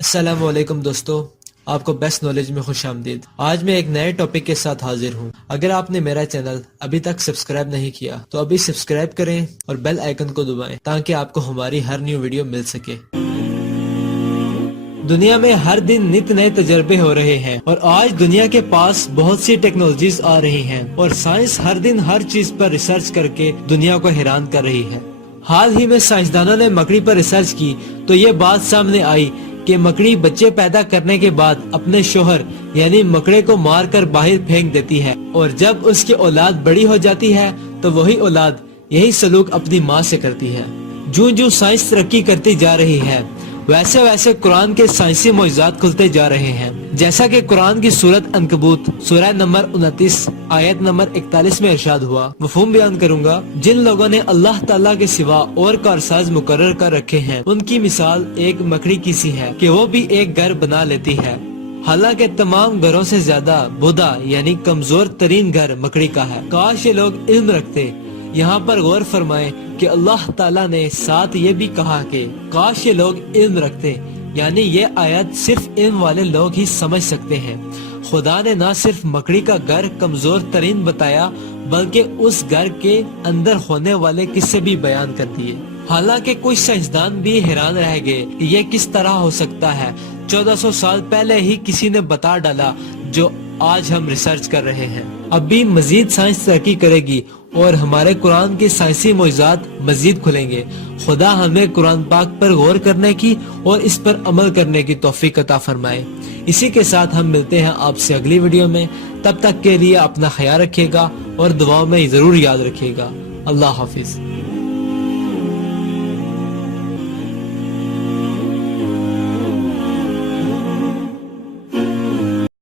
السلام علیکم دوستو، آپ کو بیسٹ نالج میں خوش آمدید۔ آج میں ایک نئے ٹاپک کے ساتھ حاضر ہوں۔ اگر آپ نے میرا چینل ابھی تک سبسکرائب نہیں کیا تو ابھی سبسکرائب کریں اور بیل آئیکن کو دبائیں تاکہ آپ کو ہماری ہر نیو ویڈیو مل سکے۔ دنیا میں ہر دن نت نئے تجربے ہو رہے ہیں اور آج دنیا کے پاس بہت سی ٹیکنالوجیز آ رہی ہیں اور سائنس ہر دن ہر چیز پر ریسرچ کر کے دنیا کو حیران کر رہی ہے۔ حال ہی میں سائنسدانوں نے مکڑی پر ریسرچ کی تو یہ بات سامنے آئی کہ مکڑی بچے پیدا کرنے کے بعد اپنے شوہر یعنی مکڑے کو مار کر باہر پھینک دیتی ہے، اور جب اس کی اولاد بڑی ہو جاتی ہے تو وہی اولاد یہی سلوک اپنی ماں سے کرتی ہے۔ جوں جوں سائنس ترقی کرتی جا رہی ہے ویسے ویسے قرآن کے سائنسی معجزات کھلتے جا رہے ہیں، جیسا کہ قرآن کی سورت عنکبوت سورہ نمبر 29 آیت نمبر 41 میں ارشاد ہوا۔ مفہوم بیان کروں گا۔ جن لوگوں نے اللہ تعالیٰ کے سوا اور کارساز مقرر کر رکھے ہیں ان کی مثال ایک مکڑی کی سی ہے کہ وہ بھی ایک گھر بنا لیتی ہے، حالانکہ تمام گھروں سے زیادہ بودا یعنی کمزور ترین گھر مکڑی کا ہے۔ کاش یہ لوگ علم رکھتے۔ یہاں پر غور فرمائیں کہ اللہ تعالیٰ نے ساتھ یہ بھی کہا کہ کاش یہ لوگ علم رکھتے، یعنی یہ آیت صرف علم والے لوگ ہی سمجھ سکتے ہیں۔ خدا نے نہ صرف مکڑی کا گھر کمزور ترین بتایا بلکہ اس گھر کے اندر ہونے والے قصے بھی بیان کر دیے۔ حالانکہ کچھ سائنسدان بھی حیران رہ گئے کہ یہ کس طرح ہو سکتا ہے۔ 1400 سال پہلے ہی کسی نے بتا ڈالا جو آج ہم ریسرچ کر رہے ہیں۔ اب بھی مزید سائنس ترقی کرے گی اور ہمارے قرآن کے سائنسی معجزات مزید کھلیں گے۔ خدا ہمیں قرآن پاک پر غور کرنے کی اور اس پر عمل کرنے کی توفیق عطا فرمائے۔ اسی کے ساتھ ہم ملتے ہیں آپ سے اگلی ویڈیو میں۔ تب تک کے لیے اپنا خیال رکھیے گا اور دعاؤں میں ضرور یاد رکھیے گا۔ اللہ حافظ۔